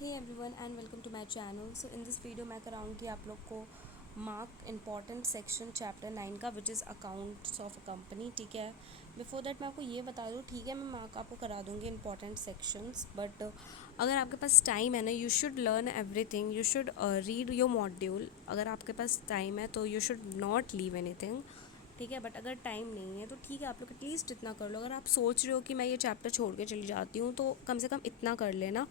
Hey everyone and welcome to my channel. So in this video मैं कराऊंगी आप लोग को मार्क इंपॉर्टेंट सेक्शन चैप्टर 9 का which is accounts of a company. ठीक है, बिफोर दैट मैं आपको ये बता दूँ, ठीक है, मैं मार्क आपको करा दूँगी इंपॉर्टेंट सेक्शंस, बट अगर आपके पास टाइम है ना, you should learn everything, you should read your module. अगर आपके पास टाइम है तो you should not leave anything. ठीक है, बट अगर टाइम नहीं है तो ठीक है, आप लोग एटलीस्ट इतना कर लो। अगर आप सोच रहे हो कि मैं ये चैप्टर छोड़ के चली जाती हूँ तो कम से कम इतना कर लेना,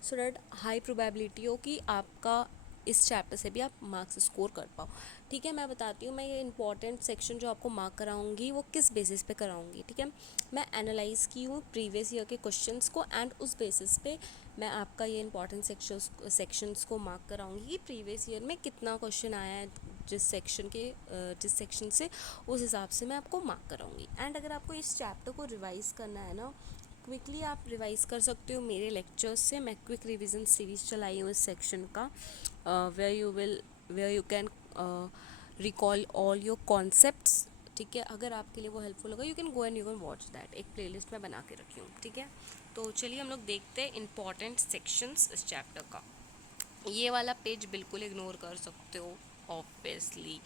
सो डैट हाई प्रोबेबिलिटी हो कि आपका इस चैप्टर से भी आप मार्क्स स्कोर कर पाओ। ठीक है, मैं बताती हूँ, मैं ये इंपॉर्टेंट सेक्शन जो आपको मार्क कराऊंगी वो किस बेसिस पे कराऊंगी। ठीक है, मैं एनालाइज़ की हूँ प्रीवियस ईयर के क्वेश्चंस को एंड उस बेसिस पे मैं आपका ये इंपॉर्टेंट सेक्शंस को मार्क कराऊंगी कि प्रीवियस ईयर में कितना क्वेश्चन आया है जिस सेक्शन से, उस हिसाब से मैं आपको मार्क कराऊंगी। एंड अगर आपको इस चैप्टर को रिवाइज़ करना है ना, क्विकली आप रिवाइज़ कर सकते हो मेरे लेक्चर्स से। मैं क्विक रिवीजन सीरीज़ चलाई हूँ इस सेक्शन का, where you can recall all your concepts. ठीक है, अगर आपके लिए वो हेल्पफुल होगा, you can go and you can watch that. एक प्लेलिस्ट में बना के रखी हूँ। ठीक है, तो चलिए हम लोग देखते हैं इंपॉर्टेंट सेक्शंस इस चैप्टर का। ये वाला पेज बिल्कुल इग्नोर कर सकते हो ऑब्वियसली।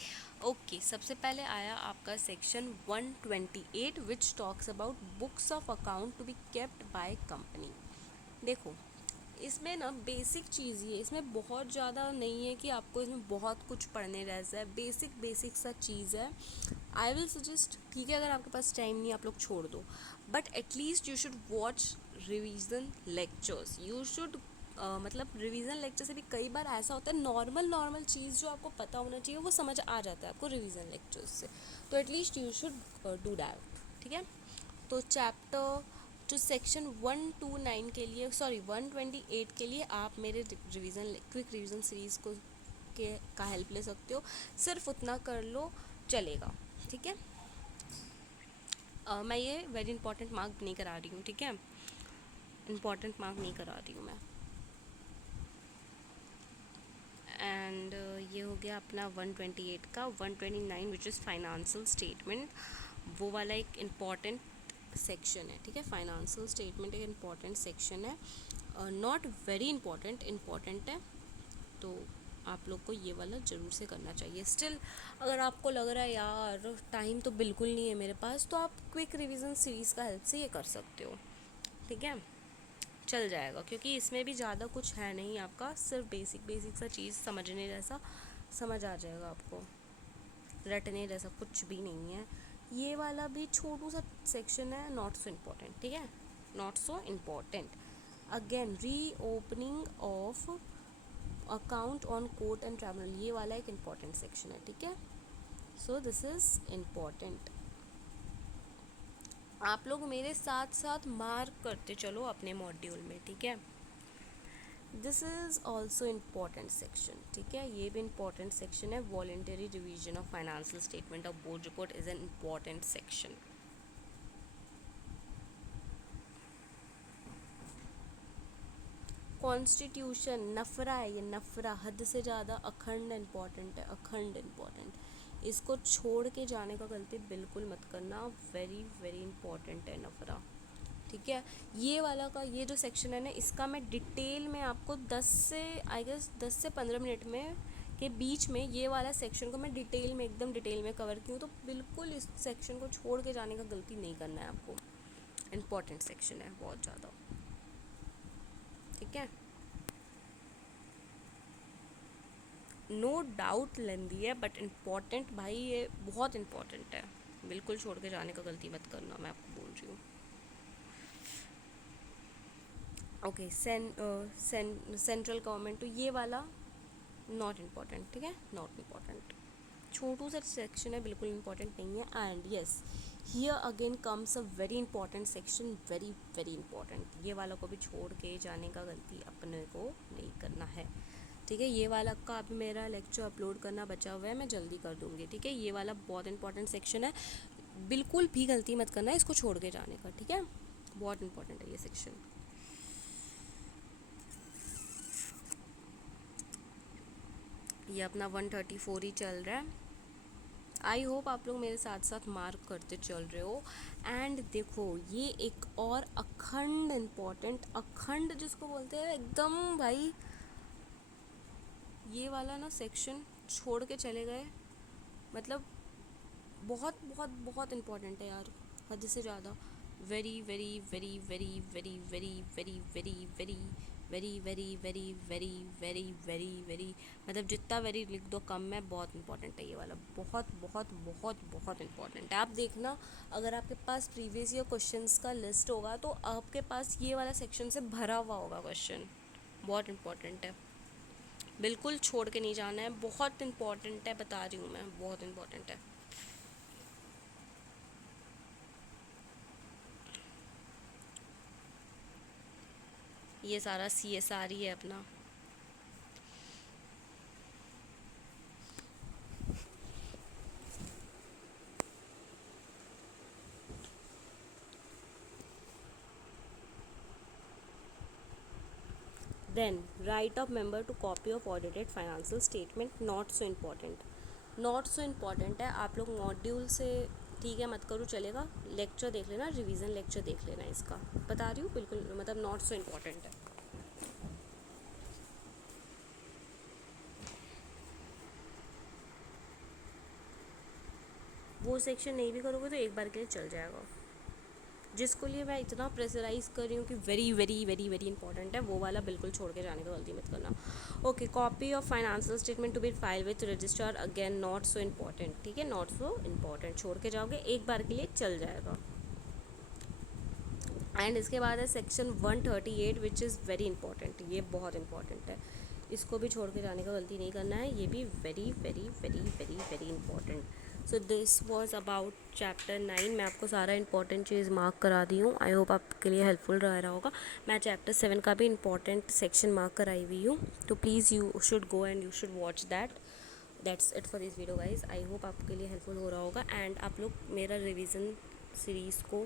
ओके, सबसे पहले आया आपका section 128 which talks about books of account to be kept by company. देखो, इसमें ना बेसिक चीज़ ये, इसमें बहुत ज़्यादा नहीं है कि आपको इसमें बहुत कुछ पढ़ने रहता है। बेसिक सा चीज़ है। आई विल सजेस्ट, ठीक है, अगर आपके पास टाइम नहीं आप लोग छोड़ दो, but at least you should watch revision lectures. You should मतलब रिवीजन लेक्चर से भी कई बार ऐसा होता है, नॉर्मल चीज़ जो आपको पता होना चाहिए वो समझ आ जाता है आपको रिवीजन लेक्चर्स से। तो at least you should do that. ठीक है, तो चैप्टर जो सेक्शन 129 के लिए, सॉरी 128 के लिए आप मेरे रिवीजन क्विक रिवीजन सीरीज़ को का हेल्प ले सकते हो। सिर्फ उतना कर लो, चलेगा। ठीक है, मैं ये वेरी इंपॉर्टेंट मार्क नहीं करा रही हूँ। ठीक है, इंपॉर्टेंट मार्क नहीं करा रही हूँ मैं। एंड ये हो गया अपना 128 का। 129 विच इज़ फाइनेंशियल स्टेटमेंट, वो वाला एक इम्पॉर्टेंट सेक्शन है। ठीक है, फाइनेंशियल स्टेटमेंट एक इम्पॉर्टेंट सेक्शन है, नॉट वेरी इम्पॉर्टेंट है। तो आप लोग को ये वाला ज़रूर से करना चाहिए। स्टिल अगर आपको लग रहा है यार टाइम तो बिल्कुल नहीं है मेरे पास, तो आप क्विक रिवीजन सीरीज़ का हेल्प से ये कर सकते हो। ठीक है, चल जाएगा, क्योंकि इसमें भी ज़्यादा कुछ है नहीं आपका, सिर्फ बेसिक सा चीज़ समझने जैसा समझ आ जाएगा आपको, रटने जैसा कुछ भी नहीं है। ये वाला भी छोटू सा सेक्शन है, नॉट सो इम्पोर्टेंट। ठीक है, नॉट सो इम्पोर्टेंट। अगेन री opening of account on court and tribunal, ये वाला एक इम्पॉर्टेंट सेक्शन है। ठीक है, सो दिस इज़ इम्पॉर्टेंट। आप लोग मेरे साथ साथ मार्क करते चलो अपने मॉड्यूल में। ठीक है, this is also important section. ठीक है, ये भी इम्पॉर्टेंट सेक्शन है। Voluntary revision of financial statement of board report is an important section. Constitution नफरा है, ये नफरा हद से ज़्यादा अखंड इम्पॉर्टेंट है, अखंड इम्पॉर्टेंट। इसको छोड़ के जाने का गलती बिल्कुल मत करना, वेरी वेरी इंपॉर्टेंट है नफरा। ठीक है, ये वाला का ये जो सेक्शन है ना, इसका मैं डिटेल में आपको 10 से आई गेस 10 से 15 मिनट में के बीच में ये वाला सेक्शन को मैं डिटेल में, एकदम डिटेल में कवर की हूँ। तो बिल्कुल इस सेक्शन को छोड़ के जाने का गलती नहीं करना है आपको, इम्पॉर्टेंट सेक्शन है बहुत ज़्यादा। ठीक है, नो डाउट लेंदी है बट इम्पॉर्टेंट भाई, ये बहुत इम्पॉर्टेंट है। बिल्कुल छोड़ के जाने का गलती मत करना, मैं आपको बोल रही हूँ। ओके, सेंट्रल गवर्नमेंट, तो ये वाला नॉट इम्पॉर्टेंट। ठीक है, नॉट इम्पॉर्टेंट, छोटू सा सेक्शन है, बिल्कुल इम्पॉर्टेंट नहीं है। And yes, here again comes a very important section, very very important. ये वाला को भी छोड़ के जाने का गलती अपने को नहीं करना है। ठीक है, ये वाला का अभी मेरा लेक्चर अपलोड करना बचा हुआ है, मैं जल्दी कर दूँगी। ठीक है, ये वाला बहुत इंपॉर्टेंट सेक्शन है, बिल्कुल भी गलती मत करना इसको छोड़ के जाने का। ठीक है, बहुत इंपॉर्टेंट है ये सेक्शन। ये अपना 134 ही चल रहा है। आई होप आप लोग मेरे साथ साथ मार्क करते चल रहे हो। एंड देखो ये एक और अखंड इम्पॉर्टेंट, अखंड जिसको बोलते हैं एकदम भाई, ये वाला ना सेक्शन छोड़ के चले गए, मतलब बहुत बहुत बहुत इम्पॉर्टेंट है यार, हद से ज़्यादा। Very very very very very very very very very very very very very very very very, मतलब जितना वेरी लिख दो कम है, बहुत इंपॉर्टेंट है ये वाला, बहुत बहुत बहुत बहुत इंपॉर्टेंट है। आप देखना, अगर आपके पास प्रीवियस ईयर क्वेश्चंस का लिस्ट होगा तो आपके पास ये वाला सेक्शन से भरा हुआ होगा क्वेश्चन। बहुत इंपॉर्टेंट है, बिल्कुल छोड़ के नहीं जाना है, बहुत इंपॉर्टेंट है, बता रही हूँ मैं, बहुत इंपॉर्टेंट है। ये सारा CSR ही है अपना। Then right of member to copy of audited financial statement, not so important. Not so important है, आप लोग मॉड्यूल से ठीक है मत करो चलेगा, लेक्चर देख लेना, रिवीजन लेक्चर देख लेना, इसका बता रही हूँ बिल्कुल, मतलब नॉट सो इम्पॉर्टेंट है। वो सेक्शन नहीं भी करोगे तो एक बार के लिए चल जाएगा। जिसको लिए मैं इतना प्रेशराइज कर रही हूँ कि very very very very important है, वो वाला बिल्कुल छोड़ के जाने का गलती मत करना। Okay, copy of financial statement to be file with registrar, again not so important, ठीक है, नॉट सो इम्पॉर्टेंट, छोड़ के जाओगे एक बार के लिए चल जाएगा। एंड इसके बाद है section 138 which is very important, ये बहुत इंपॉर्टेंट है, इसको भी छोड़ के जाने का गलती नहीं करना है, ये भी very very very very very important. So this was about chapter 9। मैं आपको सारा इंपॉर्टेंट चीज़ मार्क करा दी हूँ, आई होप आपके लिए हेल्पफुल रहा होगा। मैं चैप्टर 7 का भी इंपॉर्टेंट सेक्शन मार्क कराई हुई हूँ, तो please you should go and you should watch that. That's it for this video guys, I hope आपके लिए हेल्पफुल हो रहा होगा। एंड आप लोग मेरा रिविज़न सीरीज़ को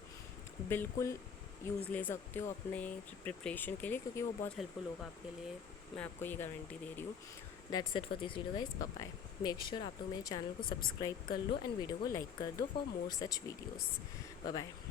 बिल्कुल यूज़ ले सकते हो अपने प्रिपरेशन के लिए, क्योंकि वो बहुत हेल्पफुल होगा आपके लिए, मैं आपको ये गारंटी दे रही हूँ। That's it for this video guys, bye bye. Make sure आप लोग मेरे चैनल को सब्सक्राइब कर लो एंड वीडियो को लाइक कर दो for more such videos. Bye bye.